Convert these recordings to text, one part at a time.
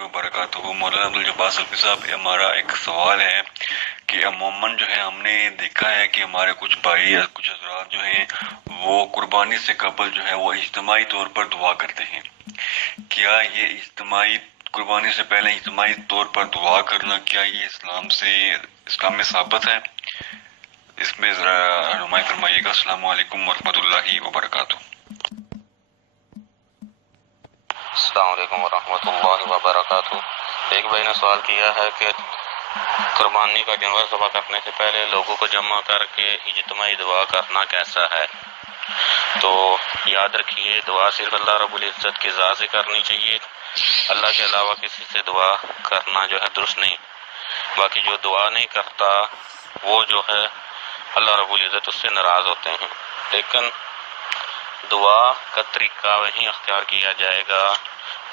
وبرکاتہ۔ مولانا عبدالجبار صفی صاحب، ہمارا ایک سوال ہے کہ عموماً جو ہے ہم نے دیکھا ہے کہ ہمارے کچھ بھائی یا کچھ حضرات جو ہیں وہ قربانی سے قبل جو ہے وہ اجتماعی طور پر دعا کرتے ہیں۔ کیا یہ اجتماعی قربانی سے پہلے اجتماعی طور پر دعا کرنا، کیا یہ اسلام میں ثابت ہے؟ اس میں ذرا رہنمائی فرمائیے گا۔ السلام علیکم ورحمۃ اللہ وبرکاتہ۔ السلام علیکم ورحمۃ اللہ وبرکاتہ۔ ایک بھائی نے سوال کیا ہے کہ قربانی کا جانور ذبح کرنے سے پہلے لوگوں کو جمع کر کے اجتماعی دعا کرنا کیسا ہے؟ تو یاد رکھیے، دعا صرف اللہ رب العزت کی ذات سے کرنی چاہیے، اللہ کے علاوہ کسی سے دعا کرنا جو ہے درست نہیں۔ باقی جو دعا نہیں کرتا وہ جو ہے اللہ رب العزت اس سے ناراض ہوتے ہیں۔ لیکن دعا کا طریقہ وہی اختیار کیا جائے گا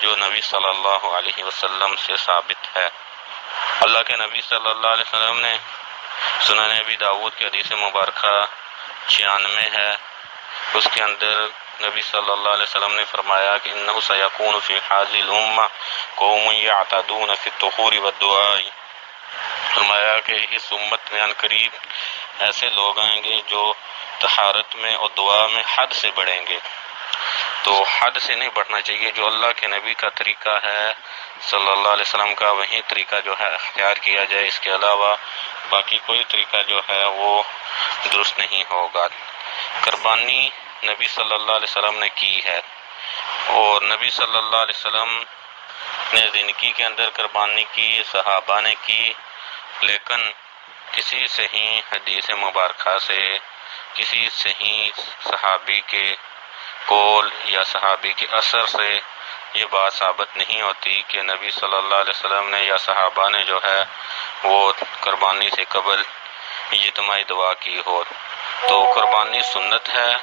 جو نبی صلی اللہ علیہ وسلم سے ثابت ہے۔ اللہ کے نبی صلی اللہ علیہ وسلم نے سنن ابی داؤد کی حدیث مبارکہ 96 ہے، اس کے اندر نبی صلی اللہ علیہ وسلم نے فرمایا کہ انہ سیکون فی هذه الامہ قوم یعتدون فی الطہور والدعاء، فرمایا کہ اس امت میں عنقریب ایسے لوگ آئیں گے جو طہارت میں اور دعا میں حد سے بڑھیں گے۔ تو حد سے نہیں بڑھنا چاہیے، جو اللہ کے نبی کا طریقہ ہے صلی اللہ علیہ وسلم کا وہی طریقہ جو ہے اختیار کیا جائے، اس کے علاوہ باقی کوئی طریقہ جو ہے وہ درست نہیں ہوگا۔ قربانی نبی صلی اللہ علیہ وسلم نے کی ہے، اور نبی صلی اللہ علیہ وسلم نے زندگی کے اندر قربانی کی، صحابہ نے کی، لیکن کسی صحیح حدیث مبارکہ سے، کسی صحیح صحابی کے قول یا صحابی کے اثر سے یہ بات ثابت نہیں ہوتی کہ نبی صلی اللہ علیہ وسلم نے یا صحابہ نے جو ہے وہ قربانی سے قبل اجتماعی دعا کی ہو۔ تو قربانی سنت ہے،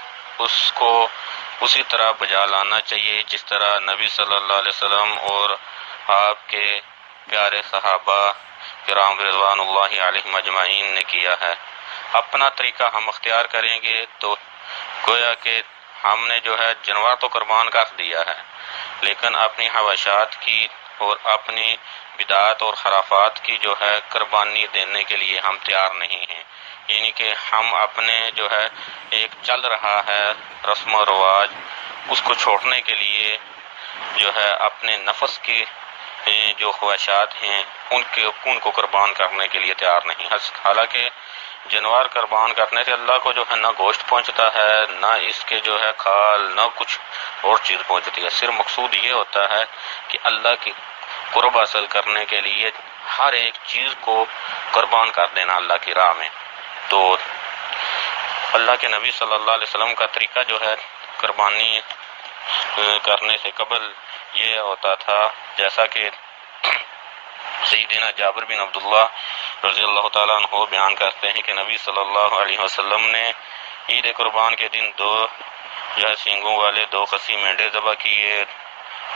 اس کو اسی طرح بجا لانا چاہیے جس طرح نبی صلی اللہ علیہ وسلم اور آپ کے پیارے صحابہ کرام رضوان اللہ علیہم اجمعین نے کیا ہے۔ اپنا طریقہ ہم اختیار کریں گے تو گویا کہ ہم نے جو ہے جانور تو قربان کر دیا ہے، لیکن اپنی خواہشات کی اور اپنی بدعات اور خرافات کی جو ہے قربانی دینے کے لیے ہم تیار نہیں ہیں۔ یعنی کہ ہم اپنے جو ہے ایک چل رہا ہے رسم و رواج، اس کو چھوڑنے کے لیے جو ہے اپنے نفس کی جو خواہشات ہیں ان کو قربان کرنے کے لیے تیار نہیں۔ حالانکہ جانور قربان کرنے سے اللہ کو جو ہے نہ گوشت پہنچتا ہے، نہ اس کے جو ہے کھال، نہ کچھ اور چیز پہنچتی ہے۔ صرف مقصود یہ ہوتا ہے کہ اللہ کی قرب حاصل کرنے کے لیے ہر ایک چیز کو قربان کر دینا اللہ کی راہ میں۔ تو اللہ کے نبی صلی اللہ علیہ وسلم کا طریقہ جو ہے قربانی کرنے سے قبل یہ ہوتا تھا، جیسا کہ سیدنا جابر بن عبداللہ رضی اللہ تعالیٰ عنہ بیان کرتے ہیں کہ نبی صلی اللہ علیہ وسلم نے عید قربان کے دن دو جو ہے سینگوں والے 2 خصی مینڈے ذبح کیے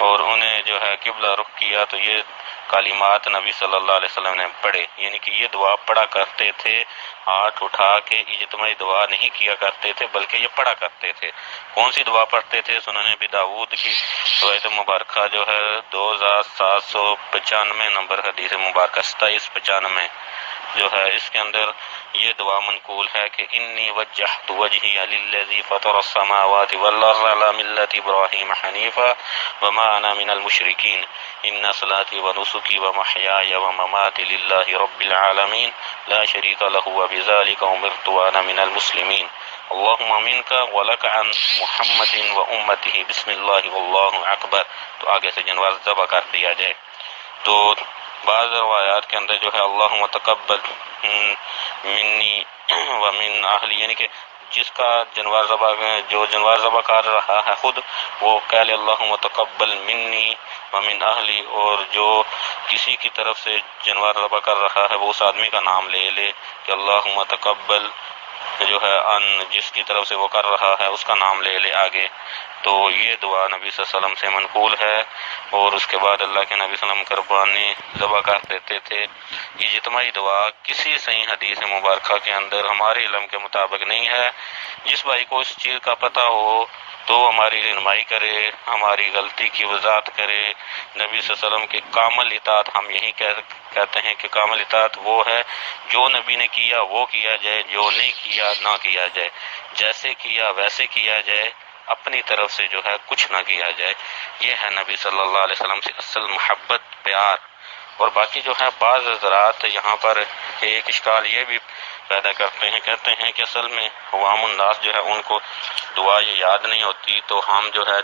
اور انہیں جو ہے قبلہ رخ کیا، تو یہ کلمات نبی صلی اللہ علیہ وسلم نے پڑھے، یعنی کہ یہ دعا پڑھا کرتے تھے، ہاتھ اٹھا کے اجتماعی دعا نہیں کیا کرتے تھے بلکہ یہ پڑھا کرتے تھے۔ کون سی دعا پڑھتے تھے؟ سنن ابی داؤد کی روایت مبارکہ جو ہے 2795 نمبر حدیث مبارکہ 2795 جو ہے، اس کے اندر یہ دعا منقول ہے کہ انی وجہت وجہی للذی فطر السماوات والارض علی ملت ابراہیم حنیفا وما انا من المشرکین ان صلاتی ونسکی ومحیای ومماتی للہ رب العالمین لا شریک لہ وبذلک امرت وانا من المسلمین اللہم منک ولک عن محمد و امتہ بسم اللہ واللہ اکبر۔ تو آگے سے جانور ذبح کر دیا جائے۔ تو بعض روایات کے اندر جو ہے اللہم تقبل منی و من اہلی، یعنی کہ جس کا جانور ذبح کر رہا ہے خود وہ کہہ لے اللہم تقبل منی و من اہلی، اور جو کسی کی طرف سے جانور ذبح کر رہا ہے وہ اس آدمی کا نام لے لے کہ اللہم تقبل جو ہے ان جس کی طرف سے وہ کر رہا ہے اس کا نام لے لے آگے تو یہ دعا نبی صلی اللہ علیہ وسلم سے منقول ہے، اور اس کے بعد اللہ کے نبی صلی اللہ علیہ وسلم قربانی ذبح کر دیتے تھے۔ اجتماعی دعا کسی صحیح حدیث مبارکہ کے اندر ہمارے علم کے مطابق نہیں ہے۔ جس بھائی کو اس چیز کا پتہ ہو تو ہماری رہنمائی کرے، ہماری غلطی کی وضاحت کرے۔ نبی صلی اللہ علیہ وسلم کی کامل اطاعت، ہم یہی کہتے ہیں کہ کامل اطاعت وہ ہے جو نبی نے کیا وہ کیا جائے، جو نہیں کیا نہ کیا جائے، جیسے کیا ویسے کیا جائے، اپنی طرف سے جو ہے کچھ نہ کیا جائے۔ یہ ہے نبی صلی اللہ علیہ وسلم سے اصل محبت، پیار۔ اور باقی جو ہے بعض حضرات یہاں پر ایک اشکال یہ بھی پیدا کرتے ہیں، کہتے ہیں کہ اصل میں عوام الناس جو ہے ان کو دعا یہ یاد نہیں ہوتی، تو ہم جو ہے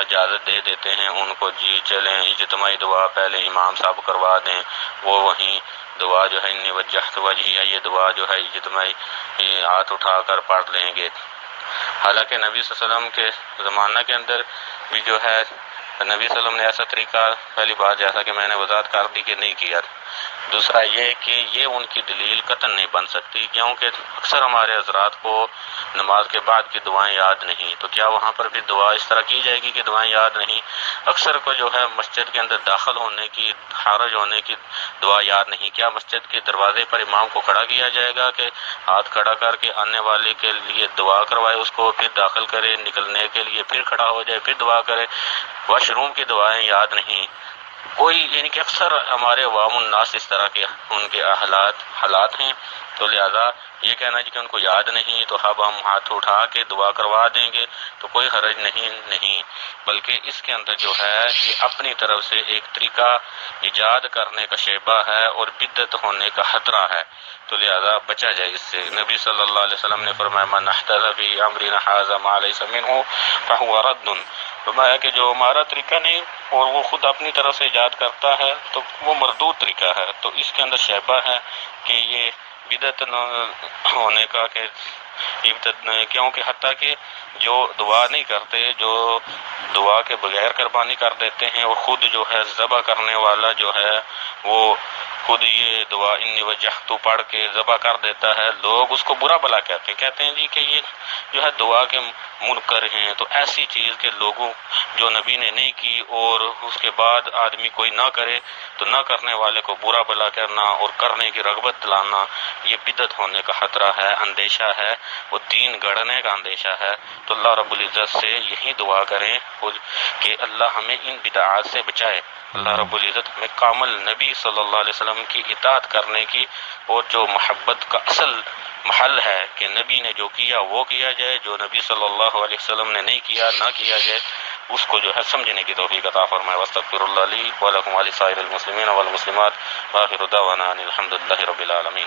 اجازت دے دیتے ہیں ان کو، جی چلیں اجتماعی دعا پہلے امام صاحب کروا دیں، وہ وہیں دعا جو ہے انی وجہت وجہی ہے، یہ دعا جو ہے اجتماعی ہاتھ اٹھا کر پڑھ لیں گے۔ حالانکہ نبی صلی اللہ علیہ وسلم کے زمانہ کے اندر بھی جو ہے نبی صلی اللہ علیہ وسلم نے ایسا طریقہ، پہلی بات جیسا کہ میں نے وضاحت کر دی کہ نہیں کیا۔ دوسرا یہ کہ یہ ان کی دلیل قطعاً نہیں بن سکتی، کیونکہ اکثر ہمارے حضرات کو نماز کے بعد کی دعائیں یاد نہیں، تو کیا وہاں پر بھی دعا اس طرح کی جائے گی کہ دعائیں یاد نہیں؟ اکثر کو جو ہے مسجد کے اندر داخل ہونے کی، خارج ہونے کی دعا یاد نہیں، کیا مسجد کے دروازے پر امام کو کھڑا کیا جائے گا کہ ہاتھ کھڑا کر کے آنے والے کے لیے دعا کروائے، اس کو پھر داخل کرے، نکلنے کے لیے پھر کھڑا ہو جائے، پھر دعا کرے؟ واش روم کی دعائیں یاد نہیں کوئی، یعنی کہ اکثر ہمارے عوام الناس اس طرح کے ان کے حالات ہیں، تو لہذا یہ کہنا جی کہ ان کو یاد نہیں تو اب ہم ہاتھ اٹھا کے دعا کروا دیں گے تو کوئی حرج نہیں، بلکہ اس کے اندر جو ہے یہ اپنی طرف سے ایک طریقہ ایجاد کرنے کا شیبہ ہے اور بدعت ہونے کا خطرہ ہے، تو لہذا بچا جائے اس سے۔ نبی صلی اللہ علیہ وسلم نے فرمایا من احدث فی امرنا ھذا ما لیس منہ فہو رد، فرمایا کہ جو ہمارا طریقہ نہیں اور وہ خود اپنی طرف سے ایجاد کرتا ہے تو وہ مردود طریقہ ہے، تو اس کے اندر شیبہ ہے کہ یہ بدعت ہونے کا، کہ کیونکہ حتیٰ کہ جو دعا نہیں کرتے، جو دعا کے بغیر قربانی کر دیتے ہیں، اور خود جو ہے ذبح کرنے والا جو ہے وہ خود یہ دعا انی وجہت پڑھ کے ذبح کر دیتا ہے، لوگ اس کو برا بھلا کہتے ہیں جی کہ یہ جو ہے دعا کے منکر ہیں۔ تو ایسی چیز کے لوگوں جو نبی نے نہیں کی اور اس کے بعد آدمی کوئی نہ کرے تو نہ کرنے والے کو برا بھلا کرنا اور کرنے کی رغبت دلانا، یہ بدعت ہونے کا خطرہ ہے، اندیشہ ہے، وہ دین گڑنے کا اندیشہ ہے۔ تو اللہ رب العزت سے یہی دعا کریں کہ اللہ ہمیں ان بدعات سے بچائے، اللہ رب العزت ہمیں کامل نبی صلی اللہ علیہ وسلم کی اطاعت کرنے کی، اور جو محبت کا اصل محل ہے کہ نبی نے جو کیا وہ کیا جائے، جو نبی صلی اللہ علیہ وسلم نے نہیں کیا نہ کیا جائے، اس کو جو ہے سمجھنے کی توفیق عطا فرمائے۔ واستغفر اللہ لی ولکم ولسائر المسلمین والمسلمات، وآخر دعوانا ان الحمد للہ رب العالمین۔